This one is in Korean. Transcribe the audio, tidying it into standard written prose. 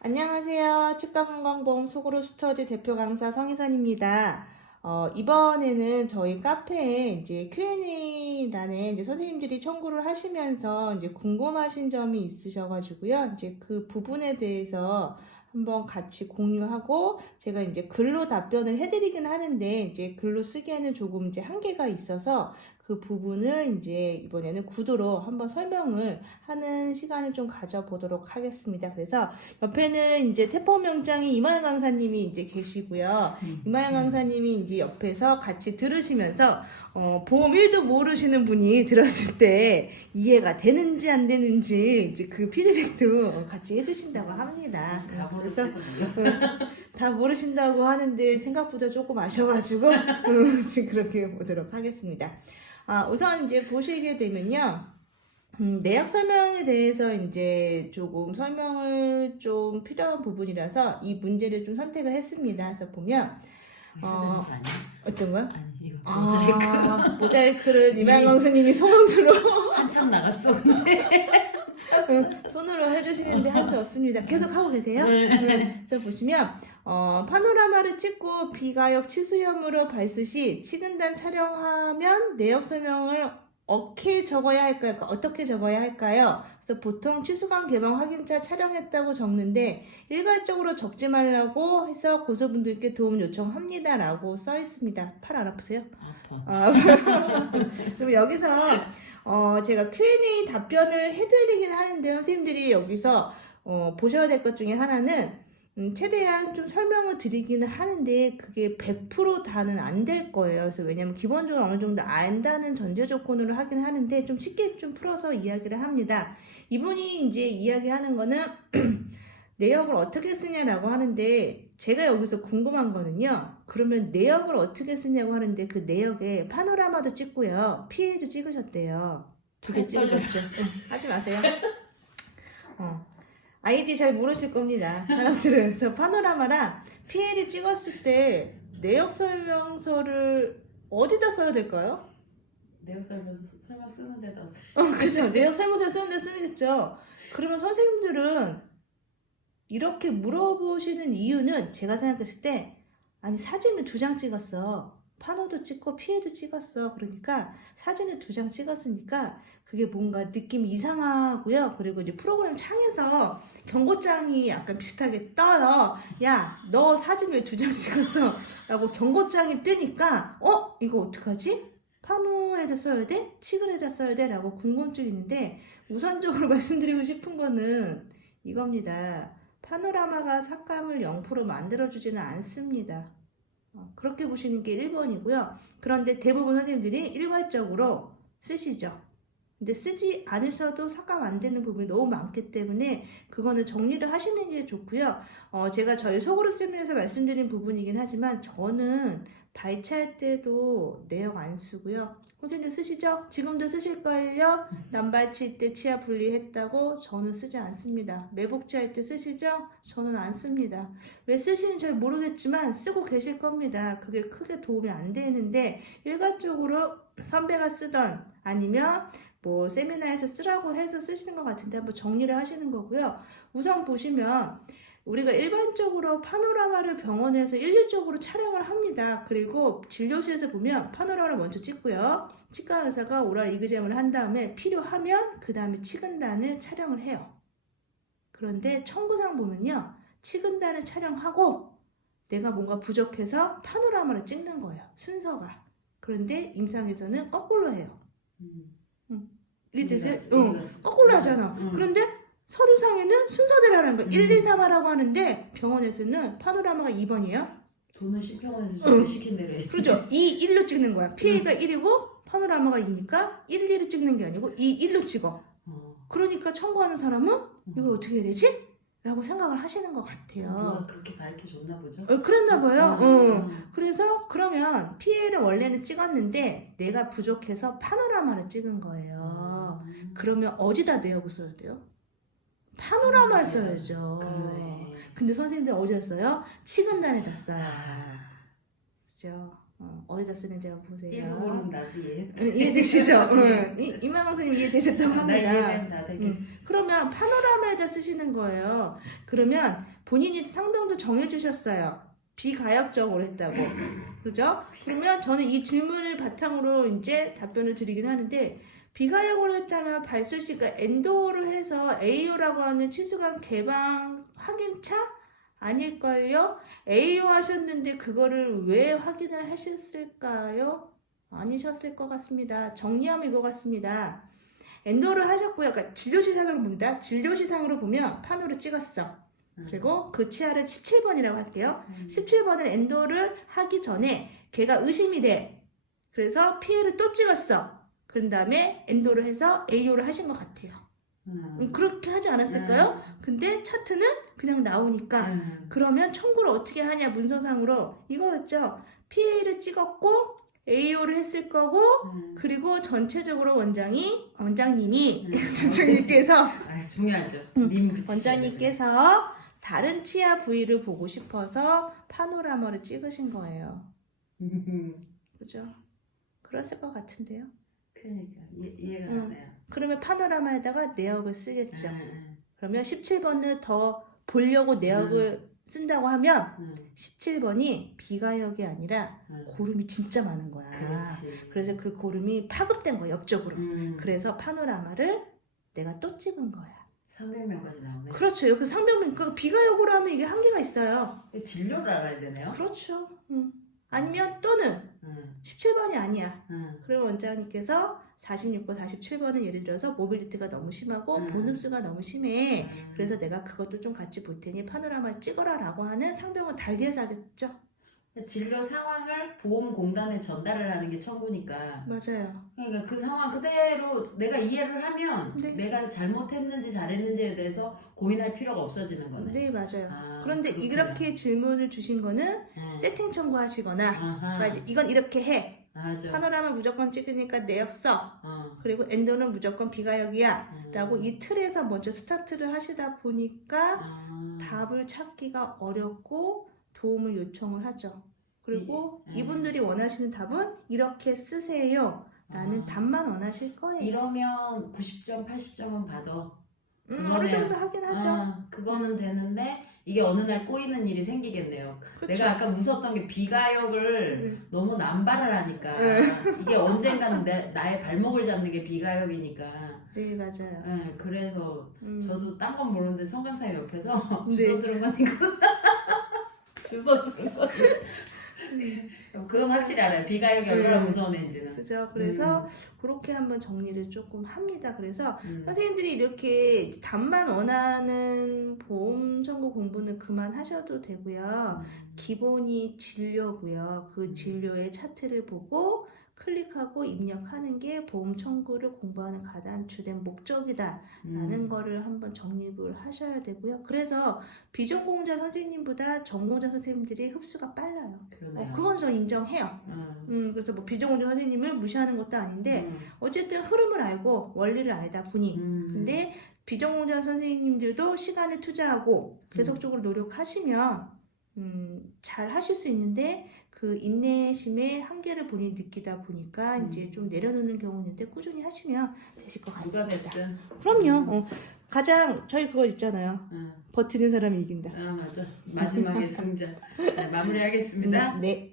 안녕하세요. 치과건강보험 속으로 스터디 대표 강사 성희선입니다. 이번에는 저희 카페에 이제 Q&A란에 이제 선생님들이 청구를 하시면서 이제 궁금하신 점이 있으셔가지고요. 이제 그 부분에 대해서 한번 같이 공유하고 제가 이제 글로 답변을 해드리긴 하는데 이제 글로 쓰기에는 조금 이제 한계가 있어서 그 부분을 이제 이번에는 구두로 한번 설명을 하는 시간을 좀 가져보도록 하겠습니다. 그래서 옆에는 이제 태포 명장이 이마영 강사님이 이제 계시고요. 이마영 강사님이 이제 옆에서 같이 들으시면서 보험 1도 모르시는 분이 들었을 때 이해가 되는지 안 되는지 이제 그 피드백도 같이 해주신다고 합니다. 그래서 다 모르신다고 하는데 생각보다 조금 아셔가지고 지금 그렇게 보도록 하겠습니다. 우선 이제 보시게 되면요. 내역 설명에 대해서 이제 조금 설명을 좀 필요한 부분이라서 이 문제를 좀 선택을 했습니다. 그래서 보면, 어떤 거요? 아니 이거 모자이크를 이마영 강사님이 손으로 한참 나갔어 근데 손으로 해주시는데 할 수 없습니다. 계속 하고 계세요? 네. 그래서 보시면 파노라마를 찍고 비가역 치수염으로 발수 시 치근단 촬영하면 내역 설명을 어떻게 적어야 할까요? 어떻게 적어야 할까요? 그래서 보통 치수관 개방 확인차 촬영했다고 적는데 일괄적으로 적지 말라고 해서 고소분들께 도움 요청합니다 라고 써 있습니다. 팔 안 아프세요? 아파. 그럼 여기서 제가 Q&A 답변을 해드리긴 하는데 선생님들이 여기서 보셔야 될 것 중에 하나는 최대한 좀 설명을 드리기는 하는데 그게 100% 다는 안 될 거예요. 그래서 왜냐면 기본적으로 어느 정도 안다는 전제 조건으로 하긴 하는데 좀 쉽게 좀 풀어서 이야기를 합니다. 이분이 이제 이야기하는 거는 내역을 어떻게 쓰냐라고 하는데 제가 여기서 궁금한 거는요. 그러면 내역을 어떻게 쓰냐고 하는데 그 내역에 파노라마도 찍고요. PA도 찍으셨대요. 두 개 찍으셨죠. 하지 마세요. 아이디 잘 모르실 겁니다. 사람들은. 그래서 파노라마랑 PA를 찍었을 때 내역 설명서를 어디다 써야 될까요? 내역 설명 쓰는 데다 그죠. 내역 설명서 쓰는데 쓰겠죠. 그러면 선생님들은 이렇게 물어보시는 이유는 제가 생각했을 때 아니 사진을 2장 찍었어. 파노도 찍고 피해도 찍었어. 그러니까 사진을 2장 찍었으니까 그게 뭔가 느낌이 이상하고요. 그리고 이제 프로그램 창에서 경고장이 약간 비슷하게 떠요. 야, 너 사진 왜 2장 찍었어? 라고 경고장이 뜨니까 이거 어떡하지? 파노에다 써야 돼? 치근에다 써야 돼? 라고 궁금증이 있는데 우선적으로 말씀드리고 싶은 거는 이겁니다. 파노라마가 삭감을 0% 만들어주지는 않습니다. 그렇게 보시는 게 1번이고요. 그런데 대부분 선생님들이 일괄적으로 쓰시죠. 근데 쓰지 않으셔도 삭감 안 되는 부분이 너무 많기 때문에 그거는 정리를 하시는 게 좋고요. 제가 저희 소그룹 세미나에서 말씀드린 부분이긴 하지만 저는 발치할 때도 내역 안 쓰고요. 선생님 쓰시죠? 지금도 쓰실걸요? 난발치 때 치아 분리했다고 저는 쓰지 않습니다. 매복치할 때 쓰시죠? 저는 안 씁니다. 왜 쓰시는지 잘 모르겠지만 쓰고 계실 겁니다. 그게 크게 도움이 안 되는데 일괄적으로 선배가 쓰던 아니면 뭐 세미나에서 쓰라고 해서 쓰시는 것 같은데 한번 정리를 하시는 거고요. 우선 보시면 우리가 일반적으로 파노라마를 병원에서 일률적으로 촬영을 합니다. 그리고 진료실에서 보면 파노라마를 먼저 찍고요. 치과 의사가 오랄 이그잼을 한 다음에 필요하면 그 다음에 치근단을 촬영을 해요. 그런데 청구상 보면요. 치근단을 촬영하고 내가 뭔가 부족해서 파노라마를 찍는 거예요. 순서가. 그런데 임상에서는 거꾸로 해요. 이해되세요? 거꾸로 하잖아. 그런데 서류상에는 순서대로 하는 거야. 1, 2, 3 하라고 하는데 병원에서는 파노라마가 2번이에요. 돈은 시평원에서 시킨 대로 해. 그렇죠. 2, 1로 찍는 거야. PA가 1이고 파노라마가 2니까 1, 2로 찍는 게 아니고 2, 1로 찍어. 그러니까 청구하는 사람은 이걸 어떻게 해야 되지? 라고 생각을 하시는 것 같아요. 누가 그렇게 가르쳐 줬나 보죠? 그랬나 봐요. 그래서 그러면 PA를 원래는 찍었는데 내가 부족해서 파노라마를 찍은 거예요. 그러면 어디다 내역을 써야 돼요? 파노라마를 써야죠. 그러네. 근데 선생님들 어디다 써요? 치근단에다 써요. 그죠? 어디다 쓰는지 한번 보세요. 일도 모르는 나도 이해. 이해되시죠? 이만광 선생님 이해되셨다고 나 합니다. 이해되면 다 되게. 그러면 파노라마에다 쓰시는 거예요. 그러면 본인이 상병도 정해주셨어요. 비가역적으로 했다고. 그죠? 그러면 저는 이 질문을 바탕으로 이제 답변을 드리긴 하는데, 비가역으로 했다면 발소시가 엔도를 해서 AO라고 하는 치수관 개방 확인차? 아닐걸요? AO 하셨는데 그거를 왜 확인을 하셨을까요? 아니셨을 것 같습니다. 정리하면 이거 같습니다. 엔도를 하셨고요. 그러니까 진료시상으로 봅니다. 진료시상으로 보면 판호를 찍었어. 그리고 그 치아를 17번이라고 할게요. 17번은 엔도를 하기 전에 걔가 의심이 돼. 그래서 피해를 또 찍었어. 그런 다음에 엔도를 해서 AO를 하신 것 같아요. 그렇게 하지 않았을까요? 근데 차트는 그냥 나오니까 그러면 청구를 어떻게 하냐 문서상으로 이거였죠. PA를 찍었고 AO를 했을 거고 그리고 전체적으로 원장님이 원장님께서 중요하죠. 님 붙이셔야 원장님께서 다른 치아 부위를 보고 싶어서 파노라마를 찍으신 거예요. 그죠? 그랬을 것 같은데요. 그러니까 이해가 가네요. 그러면 파노라마에다가 내역을 쓰겠죠. 그러면 17번을 더 보려고 내역을 쓴다고 하면 17번이 비가역이 아니라 고름이 진짜 많은 거야. 그렇지. 그래서 그 고름이 파급된 거야, 옆쪽으로. 그래서 파노라마를 내가 또 찍은 거야. 상병명까지 나오네. 그렇죠. 여기 상병명, 그 비가역으로 하면 이게 한계가 있어요. 진료를 알아야 되네요. 그렇죠. 아니면 또는 17번이 아니야. 그럼 원장님께서 46번, 47번은 예를 들어서 모빌리티가 너무 심하고 보습수가 너무 심해. 그래서 내가 그것도 좀 같이 볼 테니 파노라마 찍어라 라고 하는 상병은 달리해서 하겠죠. 진료 상황을 보험공단에 전달을 하는 게 청구니까. 맞아요. 그러니까 그 상황 그대로 내가 이해를 하면 네. 내가 잘못했는지 잘했는지에 대해서 고민할 필요가 없어지는 거네. 네, 맞아요. 아, 그런데 그렇구나. 이렇게 질문을 주신 거는 세팅 청구하시거나 그러니까 이제 이건 이렇게 해. 맞아. 파노라마 무조건 찍으니까 내역 써. 그리고 엔도는 무조건 비가역이야. 라고 이 틀에서 먼저 스타트를 하시다 보니까 답을 찾기가 어렵고 도움을 요청을 하죠. 그리고 이분들이 원하시는 답은 이렇게 쓰세요. 라는 답만 원하실 거예요. 이러면 90점, 80점은 받아. 어느 정도 하긴 하죠. 그거는 되는데 이게 어느 날 꼬이는 일이 생기겠네요. 그쵸? 내가 아까 무서웠던 게 비가역을 너무 남발을 하니까 이게 언젠가는 나의 발목을 잡는 게 비가역이니까. 네, 맞아요. 네, 그래서 저도 딴 건 모르는데 성강사님 옆에서 네. 주워 들은 거니까 주워 들은 거. 그건 확실히 알아요. 비가역이 얼마나 무서운 애인지는. 그죠. 그래서 그렇게 한번 정리를 조금 합니다. 그래서 선생님들이 이렇게 답만 원하는 보험 청구 공부는 그만하셔도 되고요. 기본이 진료고요. 그 진료의 차트를 보고 클릭하고 입력하는 게 보험 청구를 공부하는 가장 주된 목적이다라는 거를 한번 정립을 하셔야 되고요. 그래서 비전공자 선생님보다 전공자 선생님들이 흡수가 빨라요. 그건 저 인정해요. 그래서 뭐 비전공자 선생님을 무시하는 것도 아닌데 어쨌든 흐름을 알고 원리를 알다 보니 근데 비전공자 선생님들도 시간을 투자하고 계속적으로 노력하시면 잘 하실 수 있는데 그 인내심의 한계를 본인이 느끼다 보니까 이제 좀 내려놓는 경우는 있는데 꾸준히 하시면 되실 것 누가 같습니다. 됐든. 그럼요. 가장 저희 그거 있잖아요. 버티는 사람이 이긴다. 맞아. 마지막에 승자. 네, 마무리하겠습니다. 네.